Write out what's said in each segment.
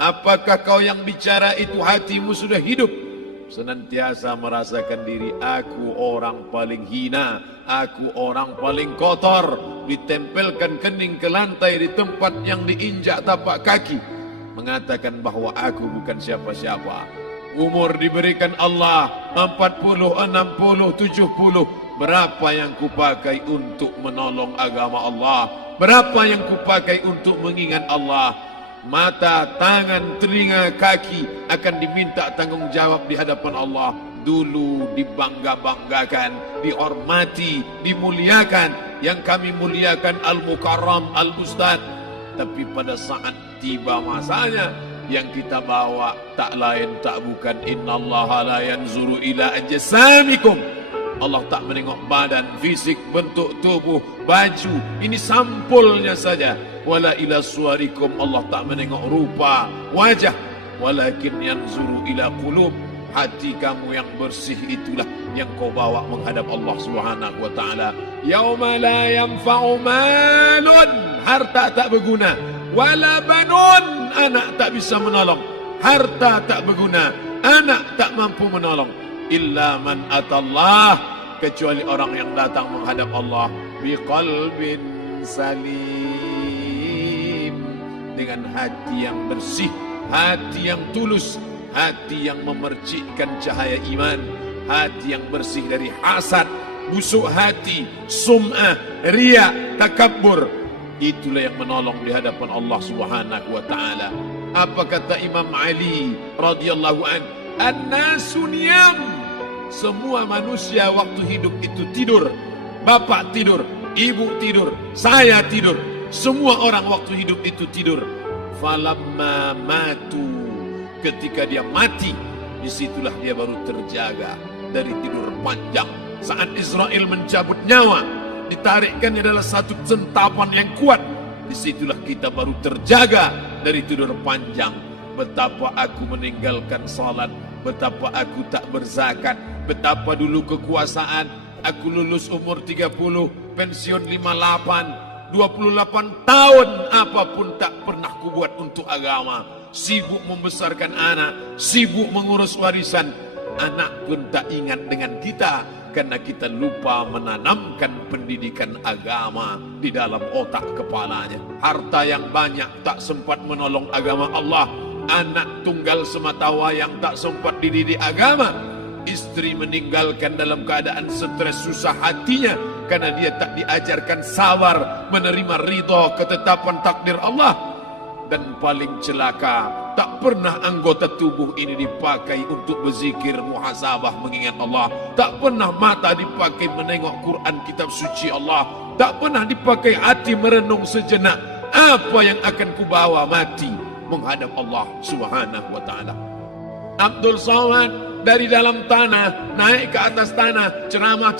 Apakah kau yang bicara itu hatimu sudah hidup? Senantiasa merasakan diri, aku orang paling hina, aku orang paling kotor. Ditempelkan kening ke lantai di tempat yang diinjak tapak kaki, mengatakan bahwa aku bukan siapa-siapa. Umur diberikan Allah 40, 60, 70. Berapa yang kupakai untuk menolong agama Allah? Berapa yang kupakai untuk mengingat Allah? Mata, tangan, telinga, kaki akan diminta tanggung jawab di hadapan Allah. Dulu dibangga-banggakan, dihormati, dimuliakan. Yang kami muliakan Al-Mukarram, Al-Ustadz. Tapi pada saat tiba masanya, yang kita bawa tak lain tak bukan innallaha la yanzuru ila ajsamikum. Allah tak menengok badan, fisik, bentuk tubuh, baju. Ini sampulnya saja. Wala ila suwarikum, Allah tak menengok rupa, wajah. Walakin yanzuru ila qulub. Hati kamu yang bersih itulah yang kau bawa menghadap Allah Subhanahu wa taala. Yauma la yanfa'u malun, harta tak berguna. Wala banun, anak tak bisa menolong. Harta tak berguna, anak tak mampu menolong. Illa man atallah, kecuali orang yang datang menghadap Allah biqalbin salim, dengan hati yang bersih, hati yang tulus, hati yang memercikkan cahaya iman, hati yang bersih dari hasad, busuk hati, sum'ah, riya, takabbur. Itulah yang menolong di hadapan Allah Subhanahu wa taala. Apa kata Imam Ali radhiyallahu an? An-nasu niyam. Semua manusia waktu hidup itu tidur. Bapak tidur, ibu tidur, saya tidur. Semua orang waktu hidup itu tidur. Falamma matu, ketika dia mati, disitulah dia baru terjaga dari tidur panjang. Saat Israel mencabut nyawa, ditarikkan adalah satu centapan yang kuat. Disitulah kita baru terjaga dari tidur panjang. Betapa aku meninggalkan salat, betapa aku tak berzakat, betapa dulu kekuasaan. Aku lulus umur 30, pensiun 58, 28 tahun apapun tak pernah kubuat untuk agama. Sibuk membesarkan anak, sibuk mengurus warisan. Anak pun tak ingat dengan kita, karena kita lupa menanamkan pendidikan agama di dalam otak kepalanya. Harta yang banyak tak sempat menolong agama Allah. Anak tunggal semata wayang tak sempat dididik agama. Istri meninggalkan dalam keadaan stres susah hatinya, karena dia tak diajarkan sabar menerima ridha ketetapan takdir Allah. Dan paling celaka, tak pernah anggota tubuh ini dipakai untuk berzikir, muhasabah, mengingat Allah. Tak pernah mata dipakai menengok Quran, kitab suci Allah. Tak pernah dipakai hati merenung sejenak. Apa yang akan kubawa mati menghadap Allah Subhanahu wa ta'ala. Abdul Somad dari dalam tanah naik ke atas tanah, ceramah,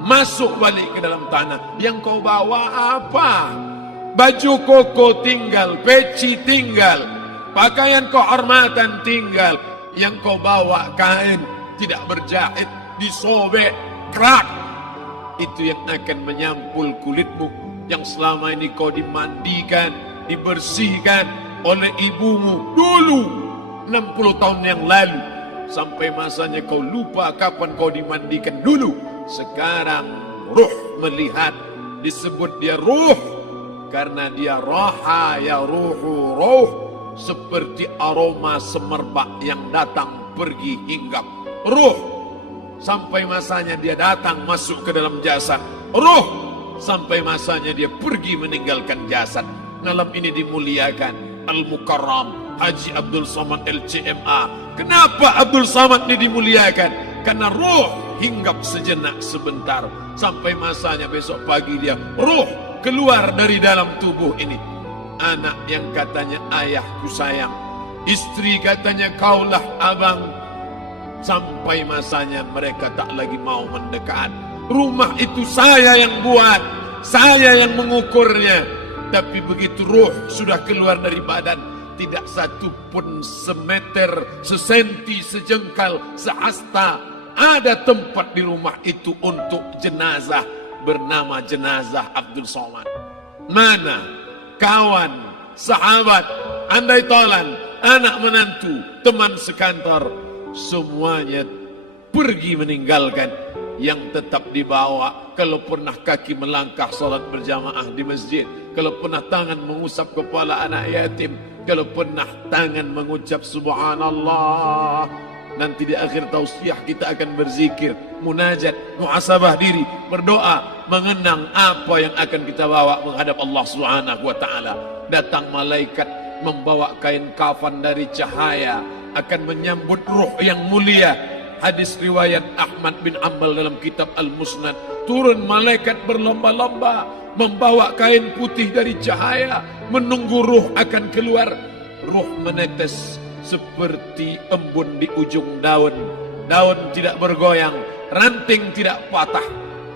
masuk balik ke dalam tanah. Yang kau bawa apa? Baju koko tinggal, peci tinggal, pakaian kehormatan tinggal. Yang kau bawa kain tidak berjahit, disobek, kerak. Itu yang akan menyampul kulitmu, yang selama ini kau dimandikan, dibersihkan oleh ibumu dulu 60 tahun yang lalu. Sampai masanya kau lupa kapan kau dimandikan dulu. Sekarang ruh melihat, disebut dia ruh karena dia raha ya ruhu ruh, seperti aroma semerbak yang datang pergi hinggap. Ruh sampai masanya dia datang masuk ke dalam jasad. Ruh sampai masanya dia pergi meninggalkan jasad. Malam ini dimuliakan Al-Mukarram Haji Abdul Somad LCMA. Kenapa Abdul Somad ini dimuliakan? Karena ruh hinggap sejenak sebentar, sampai masanya besok pagi dia ruh keluar dari dalam tubuh ini. Anak yang katanya ayahku sayang, istri katanya kaulah abang, sampai masanya mereka tak lagi mau mendekat. Rumah itu saya yang buat, saya yang mengukurnya. Tapi begitu ruh sudah keluar dari badan, tidak satu pun semeter, sesenti, sejengkal, sehasta ada tempat di rumah itu untuk jenazah bernama jenazah Abdul Somad. Mana kawan, sahabat, andai tolan, anak menantu, teman sekantor, semuanya pergi meninggalkan. Yang tetap dibawa, kalau pernah kaki melangkah salat berjamaah di masjid, kalau pernah tangan mengusap kepala anak yatim, kalau pernah tangan mengucap subhanallah. Nanti di akhir tausiah kita akan berzikir, munajat, muhasabah diri, berdoa, mengenang apa yang akan kita bawa menghadap Allah Subhanahu wa taala. Datang malaikat membawa kain kafan dari cahaya, akan menyambut ruh yang mulia. Hadis riwayat Ahmad bin Ambal dalam kitab Al-Musnad, turun malaikat berlomba-lomba membawa kain putih dari cahaya, menunggu ruh akan keluar. Ruh menetes seperti embun di ujung daun. Daun tidak bergoyang, ranting tidak patah.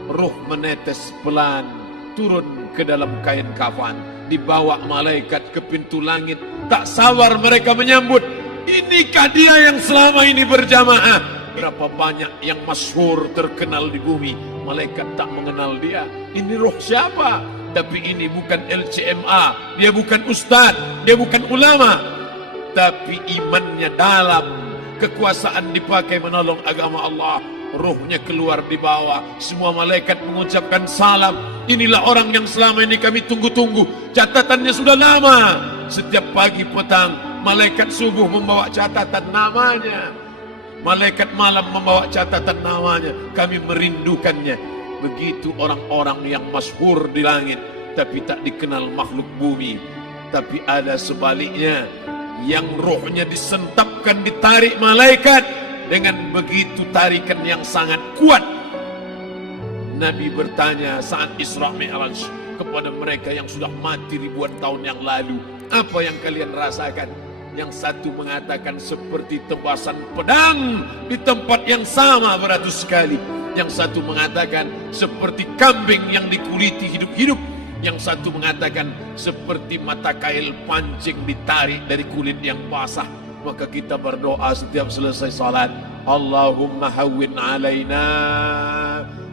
Ruh menetes pelan turun ke dalam kain kafan, dibawa malaikat ke pintu langit. Tak sabar mereka menyambut. Inikah dia yang selama ini berjamaah? Berapa banyak yang masyhur terkenal di bumi, malaikat tak mengenal dia. Ini roh siapa? Tapi ini bukan LCMA, dia bukan ustaz, dia bukan ulama, tapi imannya dalam, kekuasaan dipakai menolong agama Allah. Ruhnya keluar di bawah, semua malaikat mengucapkan salam. Inilah orang yang selama ini kami tunggu-tunggu, catatannya sudah lama. Setiap pagi petang malaikat subuh membawa catatan namanya, malaikat malam membawa catatan namanya. Kami merindukannya. Begitu orang-orang yang masyhur di langit tapi tak dikenal makhluk bumi. Tapi ada sebaliknya, yang rohnya disentapkan, ditarik malaikat dengan begitu tarikan yang sangat kuat. Nabi bertanya saat Isra Mi'raj kepada mereka yang sudah mati ribuan tahun yang lalu, apa yang kalian rasakan? Yang satu mengatakan seperti tebasan pedang di tempat yang sama beratus kali. Yang satu mengatakan seperti kambing yang dikuliti hidup-hidup. Yang satu mengatakan seperti mata kail pancing ditarik dari kulit yang basah. Maka kita berdoa setiap selesai salat, Allahumma hawwin alaina,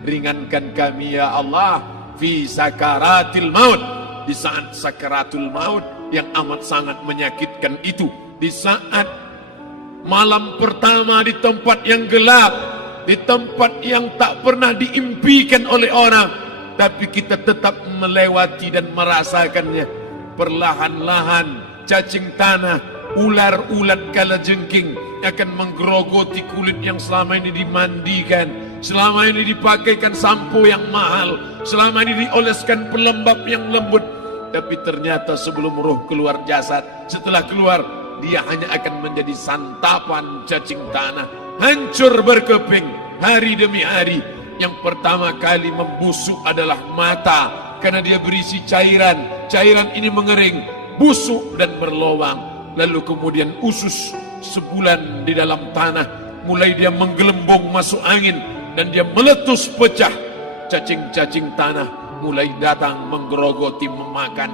ringankan kami ya Allah, fi sakaratil maut, di saat sakaratul maut yang amat sangat menyakitkan itu, di saat malam pertama di tempat yang gelap, di tempat yang tak pernah diimpikan oleh orang, tapi kita tetap melewati dan merasakannya. Perlahan-lahan cacing tanah, ular-ulat kalajengking akan menggerogoti kulit yang selama ini dimandikan, selama ini dipakaikan sampo yang mahal, selama ini dioleskan pelembab yang lembut. Tapi ternyata sebelum roh keluar jasad, setelah keluar, dia hanya akan menjadi santapan cacing tanah, hancur berkeping hari demi hari. Yang pertama kali membusuk adalah mata, karena dia berisi cairan. Cairan ini mengering, busuk dan berlubang. Lalu kemudian usus sebulan di dalam tanah, mulai dia menggelembung masuk angin dan dia meletus pecah. Cacing-cacing tanah mulai datang menggerogoti, memakan.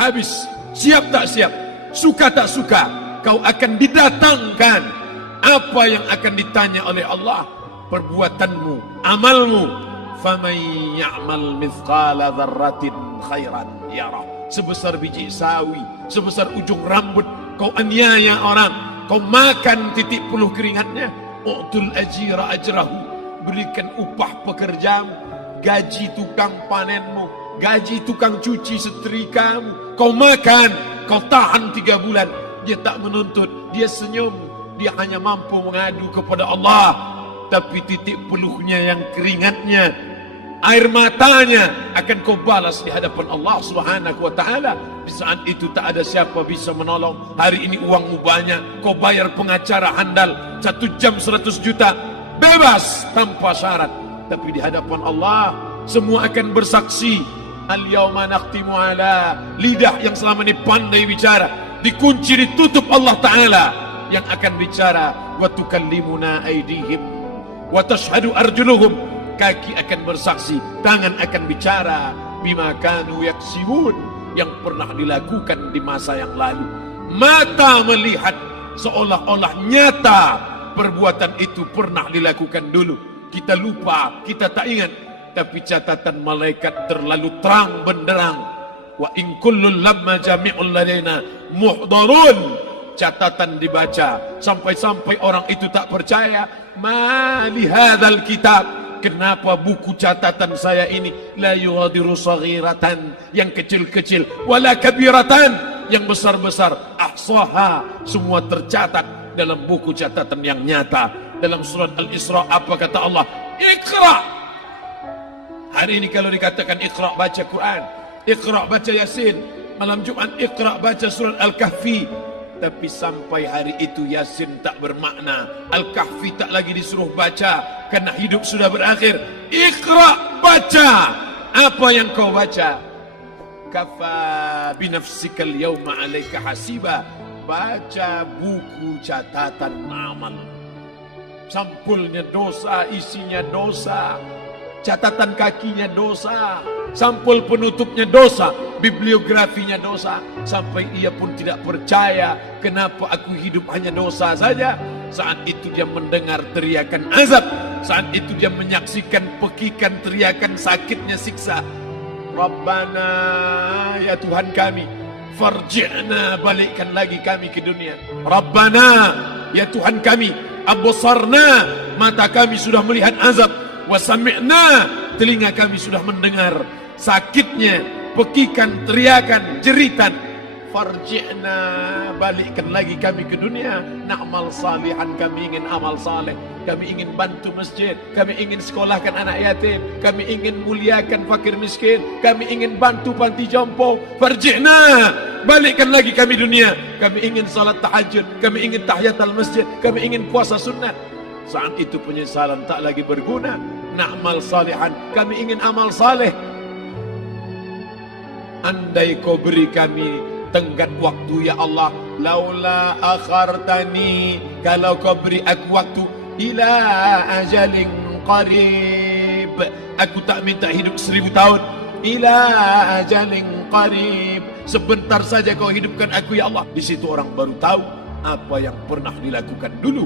Habis, siap tak siap, suka tak suka, kau akan didatangkan. Apa yang akan ditanya oleh Allah? Perbuatanmu, amalmu. Faman ya'mal mithqala dzarratin khairan yarah. Sebesar biji sawi, sebesar ujung rambut, kau aniaya orang, kau makan titik puluh keringatnya. U'tul ajira ajrahu, berikan upah pekerjamu, gaji tukang panenmu, gaji tukang cuci setrikamu. Kau makan, kau tahan 3 bulan. Dia tak menuntut, dia senyum, dia hanya mampu mengadu kepada Allah. Tapi titik peluhnya yang keringatnya, air matanya akan kau balas di hadapan Allah Subhanahu wa taala. Di saat itu tak ada siapa bisa menolong. Hari ini uangmu banyak, kau bayar pengacara handal 1 jam 100 juta, bebas tanpa syarat. Tapi di hadapan Allah semua akan bersaksi. Al-yawma nakhtimu ala, lidah yang selama ini pandai bicara dikunci, ditutup Allah Ta'ala yang akan bicara. Wa tukallimuna aydihim wa tashhadu arjuluhum, kaki akan bersaksi, tangan akan bicara. Bima kanu yaksibun, yang pernah dilakukan di masa yang lalu. Mata melihat seolah-olah nyata perbuatan itu pernah dilakukan dulu. Kita lupa, kita tak ingat. Tapi catatan malaikat terlalu terang benderang. wa in kullun lamma jami'un ladaina muhdharun. Catatan dibaca sampai-sampai orang itu tak percaya. Ma li hadzal kitab, kenapa buku catatan saya ini la yughadiru saghiratan, yang kecil-kecil, wala kabiratan, yang besar-besar, ahsaha, semua tercatat dalam buku catatan yang nyata. Dalam surat Al-Isra apa kata Allah? Iqra. Hari ini kalau dikatakan Iqra baca Quran, Iqra baca Yasin, malam Jumat Iqra baca surat Al-Kahfi. Tapi sampai hari itu Yasin tak bermakna, Al-Kahfi tak lagi disuruh baca, karena hidup sudah berakhir. Iqra, baca. Apa yang kau baca? Kafa binafsikal yawma alaika hasiba. Baca buku catatan amal. Sampulnya dosa, isinya dosa. Catatan kakinya dosa, sampul penutupnya dosa, bibliografinya dosa. Sampai ia pun tidak percaya, kenapa aku hidup hanya dosa saja. Saat itu dia mendengar teriakan azab, saat itu dia menyaksikan pekikan teriakan sakitnya siksa. Rabbana, ya Tuhan kami, farji'na, balikkan lagi kami ke dunia. Rabbana, ya Tuhan kami, absarna, mata kami sudah melihat azab, wa sami'na, telinga kami sudah mendengar sakitnya pekikan teriakan jeritan. Farji'na, balikkan lagi kami ke dunia. Na'mal salihan, kami ingin amal saleh, kami ingin bantu masjid, kami ingin sekolahkan anak yatim, kami ingin muliakan fakir miskin, kami ingin bantu panti jompo. Farji'na, balikkan lagi kami dunia. Kami ingin salat tahajud, kami ingin tahiyatul masjid, kami ingin puasa sunnah. Saat itu penyesalan tak lagi berguna. Na'mal salihan, kami ingin amal saleh. Andai kau beri kami tenggat waktu ya Allah, laula akhartani, kalau kau beri aku waktu, ila ajalin qarib, aku tak minta hidup 1000 tahun, ila ajalin qarib, sebentar saja kau hidupkan aku ya Allah. Di situ orang baru tahu apa yang pernah dilakukan dulu,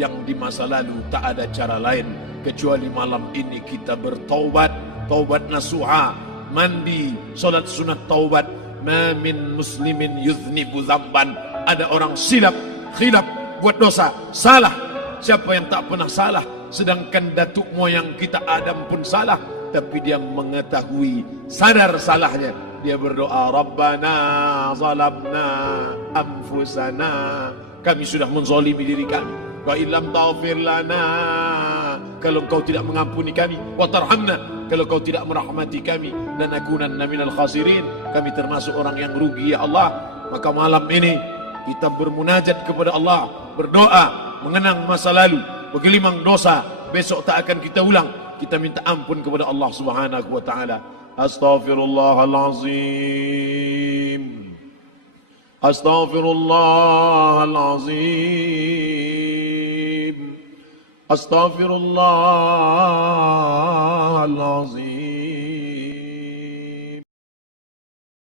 yang di masa lalu tak ada cara lain kecuali malam ini kita bertaubat, taubat nasuha, mandi, solat sunat taubat. Ma min muslimin yuznibu dzamban, ada orang silap, khilaf, buat dosa, salah. Siapa yang tak pernah salah? Sedangkan datuk moyang kita Adam pun salah, tapi dia mengetahui, sadar salahnya. Dia berdoa, Rabbana zalamna anfusana, kami sudah menzalimi diri kami. Wa illam taghfir lana, kalau engkau tidak mengampuni kami, wa tarhamna, kalau kau tidak merahmati kami, dan akunanna minal khasirin, kami termasuk orang yang rugi ya Allah. Maka malam ini kita bermunajat kepada Allah, berdoa, mengenang masa lalu, bergelimang dosa, besok tak akan kita ulang. Kita minta ampun kepada Allah Subhanahu wa taala. Astaghfirullahalazim, astaghfirullahalazim, astaghfirullahalazim.